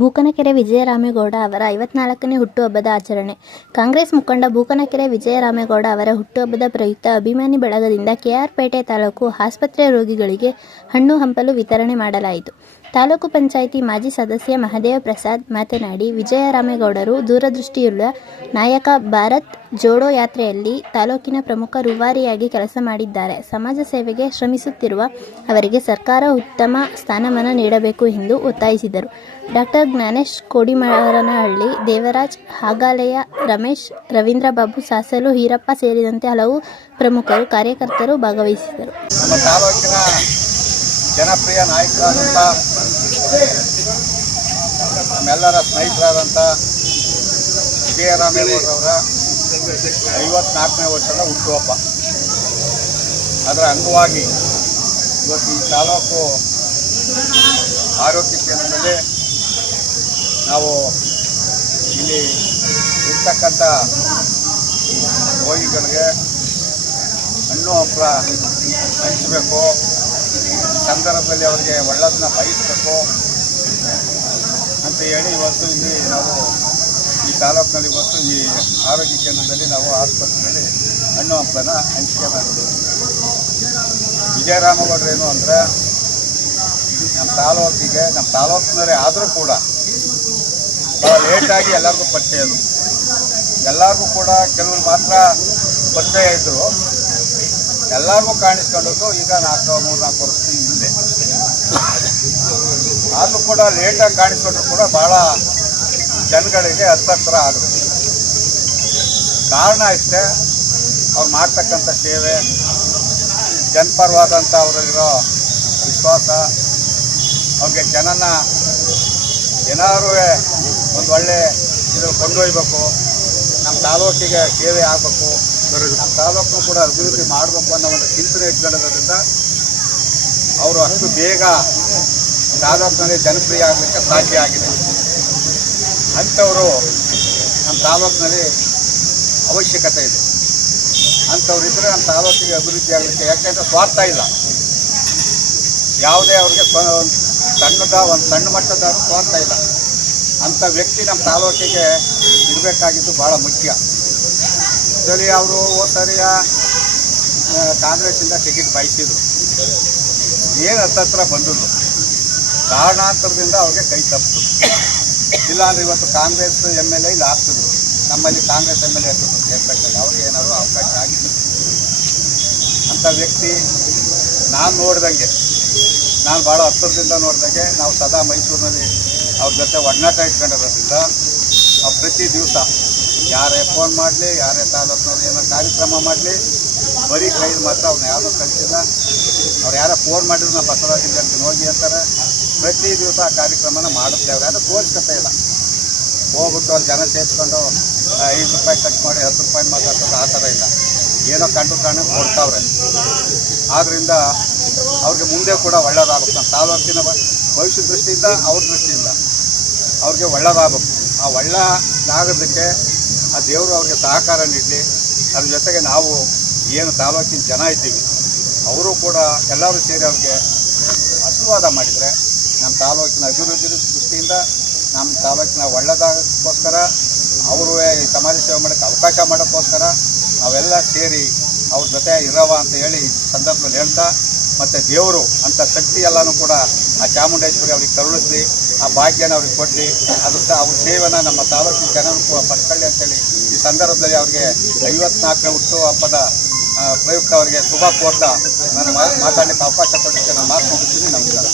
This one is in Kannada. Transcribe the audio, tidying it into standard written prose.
ಬೂಕನಕೆರೆ ವಿಜಯರಾಮೇಗೌಡ ಅವರ 54ನೇ ಹುಟ್ಟುಹಬ್ಬದ ಆಚರಣೆ. ಕಾಂಗ್ರೆಸ್ ಮುಖಂಡ ಬೂಕನಕೆರೆ ವಿಜಯರಾಮೇಗೌಡ ಅವರ ಹುಟ್ಟುಹಬ್ಬದ ಪ್ರಯುಕ್ತ ಅಭಿಮಾನಿ ಬಳಗದಿಂದ ಕೆಆರ್ಪೇಟೆ ತಾಲೂಕು ಆಸ್ಪತ್ರೆ ರೋಗಿಗಳಿಗೆ ಹಣ್ಣು ಹಂಪಲು ವಿತರಣೆ ಮಾಡಲಾಯಿತು. ತಾಲೂಕು ಪಂಚಾಯಿತಿ ಮಾಜಿ ಸದಸ್ಯ ಮಹದೇವ ಪ್ರಸಾದ್ ಮಾತನಾಡಿ, ವಿಜಯರಾಮೇಗೌಡರು ದೂರದೃಷ್ಟಿಯುಳ್ಳ ನಾಯಕ. ಭಾರತ್ ಜೋಡೋ ಯಾತ್ರೆಯಲ್ಲಿ ತಾಲೂಕಿನ ಪ್ರಮುಖ ರೂವಾರಿಯಾಗಿ ಕೆಲಸ ಮಾಡಿದ್ದಾರೆ. ಸಮಾಜ ಸೇವೆಗೆ ಶ್ರಮಿಸುತ್ತಿರುವ ಅವರಿಗೆ ಸರ್ಕಾರ ಉತ್ತಮ ಸ್ಥಾನಮಾನ ನೀಡಬೇಕು ಎಂದು ಒತ್ತಾಯಿಸಿದರು. ಡಾಕ್ಟರ್ ಜ್ಞಾನೇಶ್ ಕೋಡಿಮರನಹಳ್ಳಿ, ದೇವರಾಜ್ ಹಾಗಾಲೆಯ, ರಮೇಶ್, ರವೀಂದ್ರಬಾಬು ಸಾಸಲು, ಈರಪ್ಪ ಸೇರಿದಂತೆ ಹಲವು ಪ್ರಮುಖರು, ಕಾರ್ಯಕರ್ತರು ಭಾಗವಹಿಸಿದರು. ನಮ್ಮ ತಾಲೂಕಿನ ಜನಪ್ರಿಯ ನಾಯಕರಾದಂಥ ನಮ್ಮೆಲ್ಲರ ಸ್ನೇಹಿತರಾದಂಥ ವಿಜಯರಾಮೇಗೌಡರವರ 54ನೇ ವರ್ಷದ ಹುಟ್ಟುಹಬ್ಬ. ಅದರ ಅಂಗವಾಗಿ ಇವತ್ತು ಈ ತಾಲೂಕು ಆರೋಗ್ಯ ಕೇಂದ್ರದಲ್ಲಿ ನಾವು ಇಲ್ಲಿ ಇರ್ತಕ್ಕಂಥ ರೋಗಿಗಳಿಗೆ ಹಣ್ಣು ಹಂಪಲ ಹಂಚಬೇಕು, ಸಂದರ್ಭದಲ್ಲಿ ಅವರಿಗೆ ಒಳ್ಳೆದನ್ನ ಬಯಸಬೇಕು ಅಂತ ಹೇಳಿ ಇವತ್ತು ಇಲ್ಲಿ ನಾವು ಈ ತಾಲೂಕಿನಲ್ಲಿ ಇವತ್ತು ಈ ಆರೋಗ್ಯ ಕೇಂದ್ರದಲ್ಲಿ ನಾವು ಆಸ್ಪತ್ರೆಯಲ್ಲಿ ಹಣ್ಣು ಹಂಪಲನ್ನ ಹಂಚಿಕೆ ಮಾಡಿದ್ದೀವಿ. ವಿಜಯರಾಮೇಗೌಡರು ಏನು ಅಂದರೆ ನಮ್ಮ ತಾಲೂಕಿನವರೇ ಆದರೂ ಕೂಡ ಭಾಳ ಲೇಟಾಗಿ ಎಲ್ಲರಿಗೂ ಪರಿಚಯದು. ಎಲ್ಲರಿಗೂ ಕೂಡ ಕೆಲವರು ಮಾತ್ರ ಪರಿಚಯ ಇದ್ದರು, ಎಲ್ಲರಿಗೂ ಕಾಣಿಸ್ಕೊಂಡದ್ದು ಈಗ 3-4 ವರ್ಷದ ಹಿಂದೆ. ಆದರೂ ಕೂಡ ಲೇಟಾಗಿ ಕಾಣಿಸ್ಕೊಂಡ್ರು ಕೂಡ ಭಾಳ ಜನಗಳಿಗೆ ಹತ್ತಿರ ಆದರು. ಕಾರಣ ಇಷ್ಟೇ, ಅವ್ರು ಮಾಡ್ತಕ್ಕಂಥ ಸೇವೆ, ಜನಪರವಾದಂಥ ಅವರಿರೋ ವಿಶ್ವಾಸ, ಅವ್ರಿಗೆ ಜನನ ಏನಾದರೂ ಒಂದು ಒಳ್ಳೆ ಇದು ಕೊಂಡೊಯ್ಬೇಕು, ನಮ್ಮ ತಾಲೂಕಿಗೆ ಸೇವೆ ಆಗಬೇಕು, ನಮ್ಮ ತಾಲೂಕು ಕೂಡ ಅಭಿವೃದ್ಧಿ ಮಾಡಬೇಕು ಅನ್ನೋ ಒಂದು ಚಿಂತನೆ ಇಟ್ಕೊಳ್ಳೋದ್ರಿಂದ ಅವರು ಅಷ್ಟು ಬೇಗ ತಾಲೂಕಿನಲ್ಲಿ ಜನಪ್ರಿಯ ಆಗಲಿಕ್ಕೆ ಸಾಧ್ಯ ಆಗಿದೆ. ಅಂಥವರು ನಮ್ಮ ತಾಲೂಕಿನಲ್ಲಿ ಅವಶ್ಯಕತೆ ಇದೆ. ಅಂಥವ್ರು ಇದ್ದರೆ ನಮ್ಮ ತಾಲೂಕಿಗೆ ಅಭಿವೃದ್ಧಿ ಆಗಲಿಕ್ಕೆ, ಯಾಕೆಂದರೆ ಸ್ವಾರ್ಥ ಇಲ್ಲ, ಯಾವುದೇ ಅವ್ರಿಗೆ ಒಂದು ಸಣ್ಣ ಮಟ್ಟದ ಸ್ವಾರ್ಥ ಇಲ್ಲ. ಅಂಥ ವ್ಯಕ್ತಿ ನಮ್ಮ ತಾಲೂಕಿಗೆ ಇರಬೇಕಾಗಿದ್ದು ಭಾಳ ಮುಖ್ಯ. ಸರಿ, ಅವರು ಹೋದ್ಸರಿಯ ಕಾಂಗ್ರೆಸ್ಸಿಂದ ಟಿಕೆಟ್ ಬಯಸಿದ್ರು, ಏನು ಹತ್ತತ್ರ ಬಂದರು, ಕಾರಣಾಂತರದಿಂದ ಅವ್ರಿಗೆ ಕೈ ತಪ್ಪಿತು. ಇಲ್ಲಾಂದರೆ ಇವತ್ತು ಕಾಂಗ್ರೆಸ್ MLA ಇಲ್ಲಿ ಆಗ್ತಿದ್ರು, ನಮ್ಮಲ್ಲಿ ಕಾಂಗ್ರೆಸ್ MLA ಆಗ್ತಿದ್ರು ಕ್ಷೇತ್ರದಲ್ಲಿ, ಅವ್ರಿಗೆ ಏನಾದ್ರು ಅವಕಾಶ ಆಗಿತ್ತು. ಅಂಥ ವ್ಯಕ್ತಿ ನಾನು ನೋಡಿದಂಗೆ, ನಾನು ಭಾಳ ಹತ್ತಿರದಿಂದ ನೋಡಿದಂಗೆ, ನಾವು ಸದಾ ಮೈಸೂರಿನಲ್ಲಿ ಅವ್ರ ಜೊತೆ ಒಡನಾಟ ಇಟ್ಕೊಂಡಿರೋದ್ರಿಂದ ಅವ್ರು ಪ್ರತಿ ದಿವಸ ಯಾರೇ ಫೋನ್ ಮಾಡಲಿ, ಯಾರೇ ತಾಲೂಕಿನವ್ರು ಏನೋ ಕಾರ್ಯಕ್ರಮ ಮಾಡಲಿ, ಬರೀ ಕೈದು ಮಾತ್ರ ಅವ್ರನ್ನ ಯಾವುದೂ ಕಳಿಸಿಲ್ಲ. ಅವ್ರು ಯಾರೋ ಫೋನ್ ಮಾಡಿದ್ರು ನಾವು ಬಸವರಾಜ್ ಹೇಳ್ತೀನಿ ಹೋಗಿ ಅಂತಾರೆ. ಪ್ರತಿ ದಿವಸ ಆ ಕಾರ್ಯಕ್ರಮನ ಮಾಡುತ್ತೆ. ಅವ್ರು ಯಾರು ತೋರಿಸ್ಕೊತಾ ಇಲ್ಲ. ಹೋಗ್ಬಿಟ್ಟು ಅವ್ರು ಜನ ಸೇರಿಸ್ಕೊಂಡು 5 ರೂಪಾಯಿ ಖರ್ಚು ಮಾಡಿ 10 ರೂಪಾಯಿ ಮಾತಾಡ್ತಾರೆ, ಆ ಥರ ಇಲ್ಲ. ಏನೋ ಕಂಡು ಕೊಡ್ತಾವ್ರೆ. ಆದ್ದರಿಂದ ಅವ್ರಿಗೆ ಮುಂದೆ ಕೂಡ ಒಳ್ಳೆಯದಾಗಬೇಕು. ನಮ್ಮ ತಾಲೂಕಿನ ಭವಿಷ್ಯ ದೃಷ್ಟಿಯಿಂದ, ಅವ್ರ ದೃಷ್ಟಿಯಿಂದ ಅವ್ರಿಗೆ ಒಳ್ಳೆಯದಾಗಬೇಕು. ಆ ಒಳ್ಳೆಯದಾಗೋದಕ್ಕೆ ಆ ದೇವರು ಅವ್ರಿಗೆ ಸಹಕಾರ ನೀಡಲಿ. ಅದ್ರ ಜೊತೆಗೆ ನಾವು ಏನು ತಾಲೂಕಿನ ಜನ ಇದ್ದೀವಿ, ಅವರು ಕೂಡ ಎಲ್ಲರೂ ಸೇರಿ ಅವ್ರಿಗೆ ಆಶೀರ್ವಾದ ಮಾಡಿದರೆ ನಮ್ಮ ತಾಲೂಕಿನ ಅಭಿವೃದ್ಧಿ ದೃಷ್ಟಿಯಿಂದ, ನಮ್ಮ ತಾಲೂಕಿನ ಒಳ್ಳೆಯದಾಗೋಕ್ಕೋಸ್ಕರ, ಅವರು ಈ ಸಮಾಜ ಸೇವೆ ಮಾಡೋಕ್ಕೆ ಅವಕಾಶ ಮಾಡೋಕ್ಕೋಸ್ಕರ ನಾವೆಲ್ಲ ಸೇರಿ ಅವ್ರ ಜೊತೆ ಇರವ ಅಂತ ಹೇಳಿ ಈ ಸಂದರ್ಭದಲ್ಲಿ ಹೇಳ್ತಾ, ಮತ್ತು ದೇವರು ಅಂಥ ಶಕ್ತಿ ಎಲ್ಲನೂ ಕೂಡ ಆ ಚಾಮುಂಡೇಶ್ವರಿ ಅವ್ರಿಗೆ ಕರುಣಿಸಲಿ, ಆ ಭಾಗ್ಯನ ಅವ್ರಿಗೆ ಕೊಡಲಿ. ಅದಕ್ಕೆ ಅವ್ರ ಸೇವೆನ ನಮ್ಮ ತಾಲೂಕಿನ ಜನರು ಕೂಡ ಪಡ್ಕೊಳ್ಳಿ ಅಂತೇಳಿ ಈ ಸಂದರ್ಭದಲ್ಲಿ ಅವ್ರಿಗೆ 54ನೇ ಹುಟ್ಟುಹಬ್ಬದ ಪ್ರಯುಕ್ತ ಅವರಿಗೆ ಶುಭ ಕೋರ್ತಾ ನಾನು ಮಾತಾಡಲಿಕ್ಕೆ ಅವಕಾಶ ಕೊಡಲಿಕ್ಕೆ ನಾನು ಮಾತು ಮುಗಿಸ್ತೀನಿ. ನಮಸ್ಕಾರ.